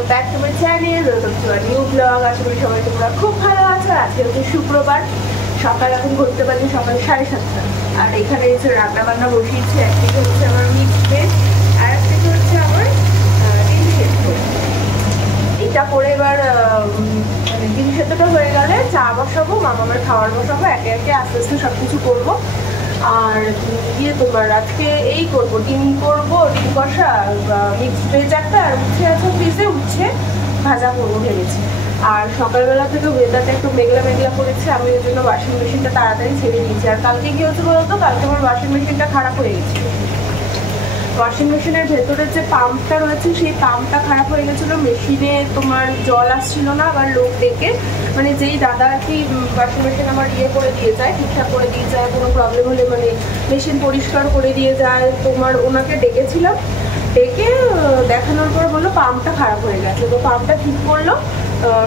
Welcome back to my channel, welcome to our new blog. আশা করি সবাই তোমরা খুব ভালো আছো। আজকে হচ্ছে শুক্রবার, সকাল এখন ঘুরতে পারি সকাল 7:30। আর এখানে হচ্ছে রান্না বান্না বসিয়েছে। একদিকে হচ্ছে আমার মিক্সড ভেজ, আর একদিকে হচ্ছে আমার ডিম সেদ্ধ। এটা করে এবার মানে ডিম সেদ্ধটা হয়ে গেলে চা বসাবো, মামার খাওয়ার বসাবো, একে একে আস্তে আস্তে সব কিছু করবো। আর তোমার আজকে এই করবো, ডিম করবো, ডিম কষা, মিক্সড ভেজ একটা, আর উচ্ছে আছে ফ্রিজে, উচ্ছে ভাজা করবো ভেবেছি। আর সকালবেলা থেকে ওয়েদারটা একটু মেঘলা মেঘলা করেছে, আমি ওই জন্য ওয়াশিং মেশিনটা তাড়াতাড়ি ছেড়ে দিয়েছি। আর কালকে কি হচ্ছে বলতো, কালকে আমার ওয়াশিং মেশিনটা খারাপ হয়ে গেছিল। ওয়াশিং মেশিনের ভেতরে যে পাম্পটা রয়েছে সেই পাম্পটা খারাপ হয়ে গেছিলো, মেশিনে তোমার জল আসছিল না। আবার লোক ডেকে, মানে যেই দাদা আর কি ওয়াশিং মেশিন আমার করে দিয়ে যায়, ঠিকঠাক করে দিয়ে যায়, কোনো প্রবলেম হলে মানে মেশিন পরিষ্কার করে দিয়ে যায়, তোমার ওনাকে ডেকেছিলাম। ডেকে দেখানোর পর বললো পাম্পটা খারাপ হয়ে গেছে। তো পাম্পটা ঠিক করলো,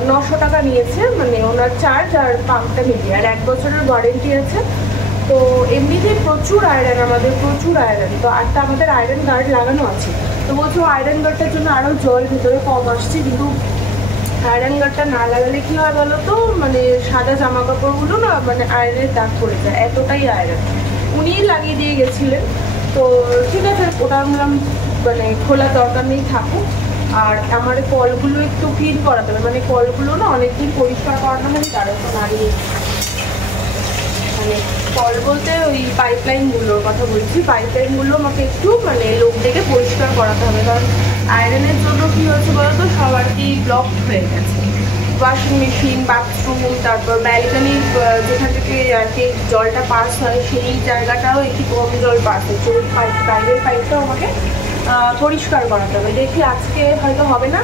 900 টাকা নিয়েছে, মানে ওনার চার্জ আর পাম্পটা মিলিয়ে। আর 1 বছরের ওয়ারেন্টি আছে। তো এমনিতেই প্রচুর আয়রন, আমাদের প্রচুর আয়রন। তো আরটা আমাদের আয়রন গার্ড লাগানো আছে। তো বলছো আয়রন গার্ডটার জন্য আরও জল ভেতরে কম আসছে, কিন্তু আয়রন গার্ডটা না লাগালে কি হয় বলো তো, মানে সাদা জামা কাপড়গুলো না মানে আয়রনের দাগ পড়ে যায়, এতটাই আয়রন। উনিই লাগিয়ে দিয়ে গেছিলেন। তো ঠিক আছে, ওটা আমরা মানে খোলার দরকার নেই, থাকুক। আর আমার কলগুলো একটু ক্লিন করাতে হবে, মানে কলগুলো না অনেকদিন পরিষ্কার করানো হয়নি, তার একটু নাড়িয়ে, মানে কল বলতে ওই পাইপলাইনগুলোর কথা বলছি। পাইপলাইনগুলো আমাকে একটু মানে লোক দেখে পরিষ্কার করাতে হবে, কারণ আয়রনের জন্য কী হচ্ছে বলতো, সব আর কি ব্লক হয়ে গেছে। ওয়াশিং মেশিন, বাথরুম, তারপর ব্যালকনি যেখান থেকে আর কি জলটা পাস হয় সেই জায়গাটাও একটু কম জল পাস হচ্ছে। ওই পাইপের পাইপটাও আমাকে পরিষ্কার করাতে হবে। দেখি আজকে হয়তো হবে না,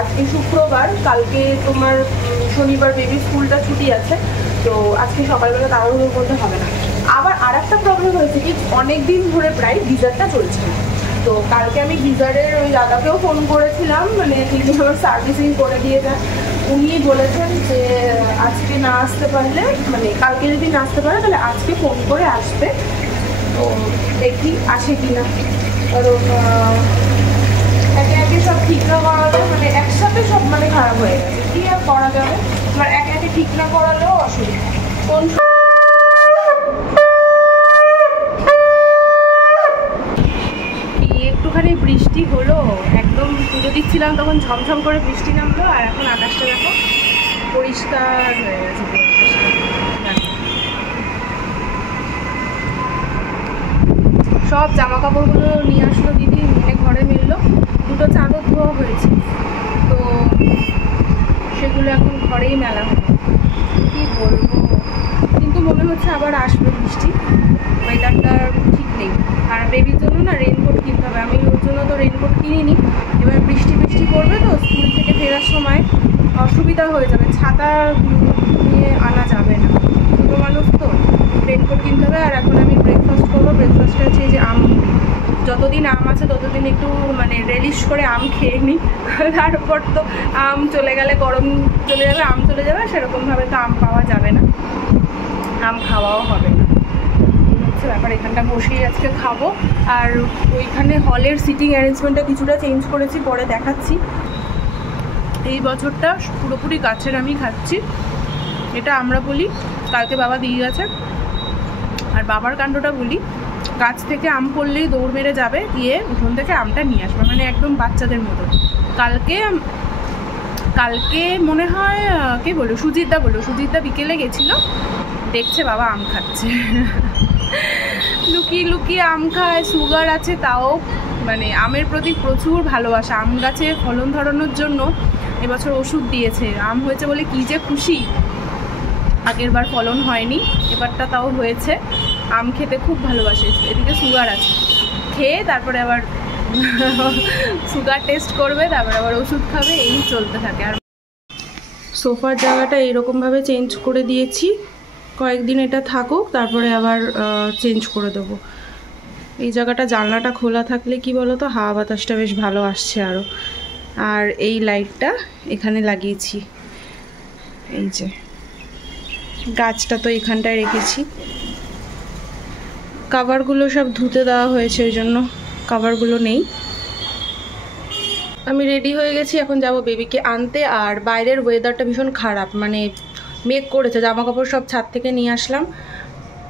আজকে শুক্রবার, কালকে তোমার শনিবার বেবি স্কুলটা ছুটি আছে। তো আজকে সকালবেলা তাড়াহুড়ো করতে হবে না। আবার আর একটা প্রবলেম হয়েছে কি, অনেক দিন ধরে প্রায় গিজারটা চলছে। তো কালকে আমি গিজারের ওই দাদাকেও ফোন করেছিলাম, মানে তিনি আমার সার্ভিসিং করে দিয়ে যান। উনি বলেছেন যে আজকে না আসতে পারলে, মানে কালকে যদি না আসতে পারে তাহলে আজকে ফোন করে আসবে। তো দেখি আসে কিনা, কারণ একে একে সব ঠিক না করালে, মানে একসাথে সব মানে খারাপ হয়ে গেছে, কি আর করা যাবে। এবার একে একে ঠিক না করালেও অসুবিধা। কোন একটুখানি বৃষ্টি হলো, একদম পুজো দিচ্ছিলাম তখন ঝমঝম করে বৃষ্টি নামলো, আর এখন আকাশটা দেখো পরিষ্কার হয়ে গেছে। সব জামা কাপড়গুলো নিয়ে আসলো দিদি, নিয়ে ঘরে মিললো। 2টো চাদর ধোয়া হয়েছে, তো সেগুলো এখন ঘরেই মেলা হবে। কী বলবো, কিন্তু মনে হচ্ছে আবার আসবে বৃষ্টি, ওয়েদারটা ঠিক নেই। আর বেবির জন্য না রেইনকোট কিনতে হবে, আমি ওর জন্য তো রেইনকোট কিনিনি। এবার বৃষ্টি করবে তো, স্কুল থেকে ফেরার সময় অসুবিধা হয়ে যাবে, ছাতা নিয়ে আনা যাবে না, ছোটো মানুষ তো, রেইনকোট কিনতে হবে। আর এখন আমি ব্রেকফাস্ট করবো, ব্রেকফাস্টে আছে যে আম, যতদিন আম আছে ততদিন একটু মানে রেলিশ করে আম খেয়ে নিই। তারপর তো আম চলে গেলে গরম চলে যাবে, আম চলে যাবে, সেরকমভাবে তো আম পাওয়া যাবে না, আম খাওয়াও হবে না, হচ্ছে ব্যাপার। এখানটা বসেই আজকে খাবো। আর ওইখানে হলের সিটিং অ্যারেঞ্জমেন্টটা কিছুটা চেঞ্জ করেছি, পরে দেখাচ্ছি। এই বছরটা পুরোপুরি গাছের আমি খাচ্ছি, এটা আমরা বলি, কালকে বাবা দিয়ে গেছে। আর বাবার কাণ্ডটা বলি, গাছ থেকে আম পড়লেই দৌড় মেরে যাবে, গিয়ে উঠোন থেকে আমটা নিয়ে আসবে, মানে একদম বাচ্চাদের মতো। কালকে মনে হয় কে বললো, সুজিতদা বিকেলে গেছিলো, দেখছে বাবা আম খাচ্ছে। লুকিয়ে আম খায়, সুগার আছে তাও, মানে আমের প্রতি প্রচুর ভালোবাসা। আম গাছে ফলন ধরানোর জন্য এবছর ওষুধ দিয়েছে, আম হয়েছে বলে কি যে খুশি। আগের বার ফলন হয়নি, এবারটা তাও হয়েছে। আম খেতে খুব ভালোবাসে। এদিকে সুগার আছে, খেয়ে তারপরে আবার সুগার টেস্ট করবে, তারপরে আবার ওষুধ খাবে, এই চলতে থাকে। আর সোফার জায়গাটা এইরকমভাবে চেঞ্জ করে দিয়েছি, কয়েকদিন এটা থাকুক, তারপরে আবার চেঞ্জ করে দেবো। এই জায়গাটা জানলাটা খোলা থাকলে কি বলো তো, হাওয়া বাতাসটা বেশ ভালো আসছে আরও। আর এই লাইটটা এখানে লাগিয়েছি, এই যে গাছটা তো এখানটায় রেখেছি। কাভারগুলো সব ধুতে দেওয়া হয়েছে, ওই জন্য কাভারগুলো নেই। আমি রেডি হয়ে গেছি, এখন যাব বেবিকে আনতে। আর বাইরের ওয়েদারটা ভীষণ খারাপ, মানে মেঘ করেছে, জামা কাপড় সব ছাদ থেকে নিয়ে আসলাম,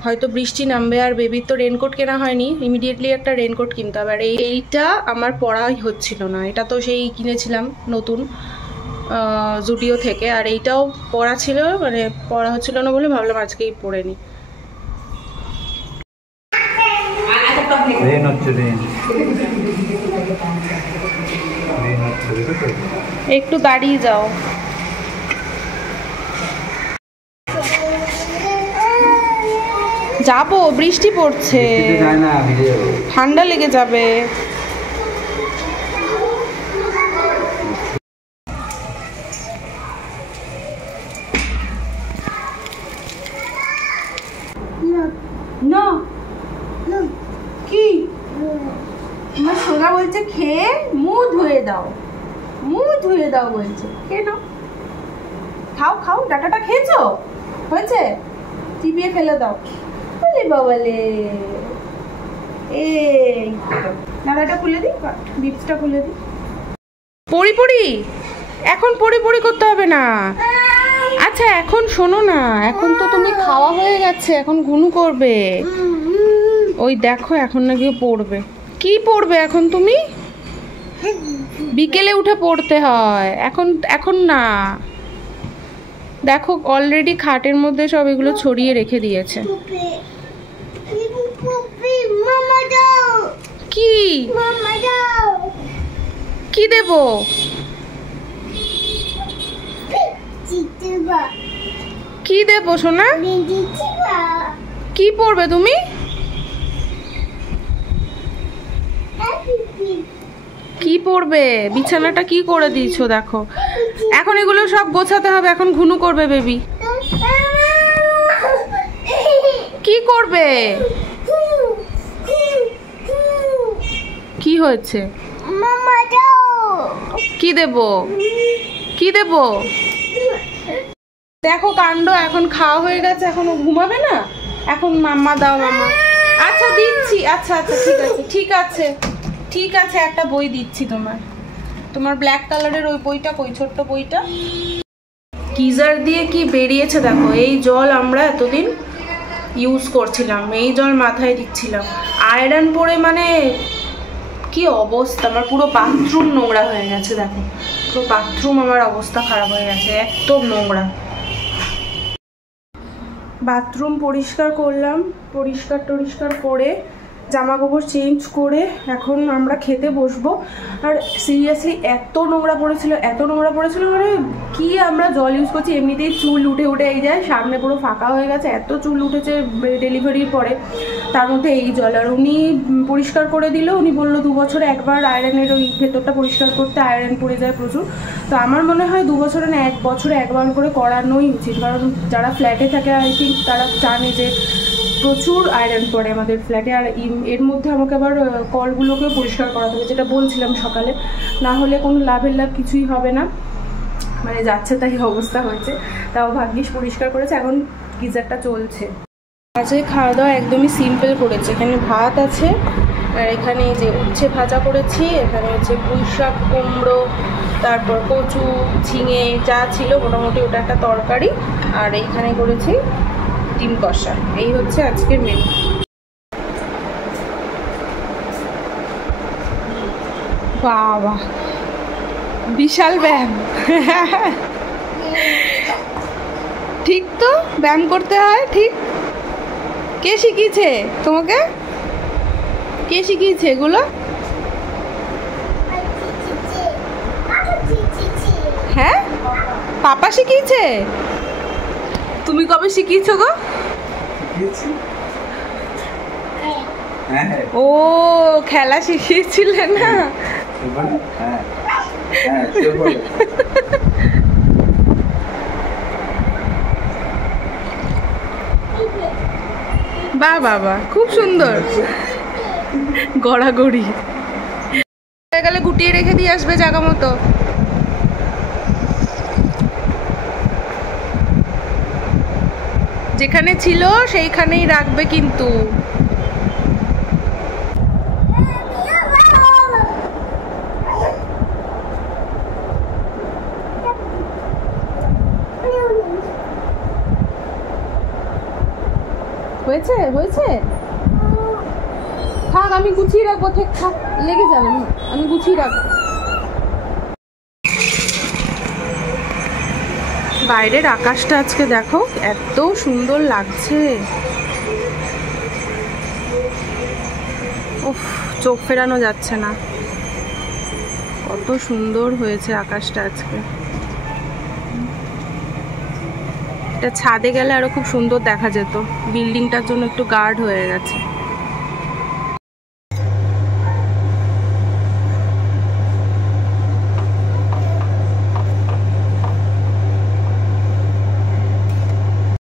হয়তো বৃষ্টি নামবে। আর বেবির তো রেনকোট কেনা হয়নি, ইমিডিয়েটলি একটা রেনকোট কিনতে হবে। আর এইটা আমার পরাই হচ্ছিল না, এটা তো সেই কিনেছিলাম নতুন জুডিও থেকে, আর এইটাও পরা ছিল, মানে পরা হচ্ছিল না বলে ভাবলাম আজকেই পরে নিই। একটু দাঁড়িয়ে যাও। যাবো, বৃষ্টি পড়ছে, ঠান্ডা লেগে যাবে। না কি আমার সোনা বলছে খেয়ে মুখ ধুয়ে দাও, মুখ ধুয়ে দাও বলছে। কেন? খাও খাও, ডাটাটা খেয়েছো? হয়েছে? চিবিয়ে ফেলে দাও। বলে বাবালে, এই ডাটাটা খুলে দিই, বিপসটা খুলে দিই। পড়ি পড়ি, এখন পড়ি পড়ি করতে হবে না। আচ্ছা এখন শোনো না, এখন তো তুমি খাওয়া হয়ে গেছে, এখন ঘুনু করবে। ওই দেখো এখন নাকি পড়বে। কি পড়বে এখন তুমি? বিকেলে উঠে পড়তে হয়, এখন এখন না। দেখো অলরেডি খাটের মধ্যে সব এগুলো ছড়িয়ে রেখে দিয়েছে। কি কি দেব? কি দেব সোনা? কি পড়বে তুমি? কি পড়বে? বিছানাটা কি করে দিয়েছো দেখো। এখন এগুলো সব গোছাতে হবে, এখন ঘুনু করবে বেবি। কি করবে? কি হয়েছে? কি দেব? কি দেব? দেখো কাণ্ড, এখন খাওয়া হয়ে গেছে, এখন ঘুমাবে না। এখন মাম্মা দাও, মাম্মা। আচ্ছা দিচ্ছি, আচ্ছা আচ্ছা ঠিক আছে ঠিক আছে ঠিক আছে, একটা বই দিচ্ছি তোমার। তোমার ব্ল্যাক কালারের ওই বইটা কই, ছোট্ট বইটা। গিজার দিয়ে কি বেরিয়েছে দেখো। এই জল আমরা এতদিন ইউজ করছিলাম, এই জল মাথায় দিচ্ছিলাম, আয়রন পরে মানে কি অবস্থা। আমার পুরো বাথরুম নোংরা হয়ে গেছে দেখো, পুরো বাথরুম আমার অবস্থা খারাপ হয়ে গেছে, একদম নোংরা। বাথরুম পরিষ্কার করলাম, পরিষ্কার করে জামা কাপড় চেঞ্জ করে এখন আমরা খেতে বসবো। আর সিরিয়াসলি এত নোংরা পড়েছিল মানে কি, আমরা জল ইউজ করছি এমনিতেই চুল উঠে এই যায়, সামনে পুরো ফাঁকা হয়ে গেছে, এত চুল উঠেছে ডেলিভারির পরে, তার মধ্যে এই জল। আর উনি পরিষ্কার করে দিল, উনি বললো 2 বছরে একবার আয়রনের ওই ভেতরটা পরিষ্কার করতে, আয়রন পড়ে যায় প্রচুর। তো আমার মনে হয় 2 বছরে না 1 বছরে একবার করে করানোই উচিত, কারণ যারা ফ্ল্যাটে থাকে আই থিঙ্ক তারা জানে যে প্রচুর আয়রন পড়ে আমাদের ফ্ল্যাটে। আর এর মধ্যে আমাকে আবার কলগুলোকেও পরিষ্কার করাতে হবে, যেটা বলছিলাম সকালে, না হলে কোনো লাভ কিছুই হবে না, মানে যাচ্ছে তাই অবস্থা হয়েছে। তাও ভাগ্যিস পরিষ্কার করেছে, এখন গিজারটা চলছে। আজকে খাওয়া দাওয়া একদমই সিম্পল করেছে, এখানে ভাত আছে, আর এখানে যে উচ্ছে ভাজা করেছি, এখানে হচ্ছে পুঁই শাক, কুমড়ো, তারপর কচু, ঝিঙে যা ছিল মোটামুটি ওটা একটা তরকারি, আর এইখানে করেছি ডিম কষা। এই হচ্ছে আজকের মেনু। বাবা বিশাল ব্যায়াম। ঠিক তো, ব্যায়াম করতে হয় ঠিক। কে শিখিয়েছে তোমাকে? কে শিখিয়েছে এগুলো? হ্যাঁ, পাপা শিখিয়েছে। তুমি কবে শিখিয়েছো গো? ও খেলা শিখিয়েছিলে না? বাহ বাবা, খুব সুন্দর গড়াগড়ি। হয়ে গেলে গুটিয়ে রেখে দিয়ে আসবে জায়গা মতো। যেখানে ছিল সেইখানেই রাখবে কিন্তু। হয়েছে হয়েছে থাক, আমি গুছিয়ে রাখবো, ঠিক থাক, লেগে যাবে না, আমি গুছিয়ে রাখবো। বাইরের আকাশটা আজকে দেখো এত সুন্দর লাগছে, উফ চোখ ফেরানো যাচ্ছে না, কত সুন্দর হয়েছে আকাশটা আজকে। এটা ছাদে গেলে আরো খুব সুন্দর দেখা যেত, বিল্ডিংটার জন্য একটু গার্ড হয়ে গেছে।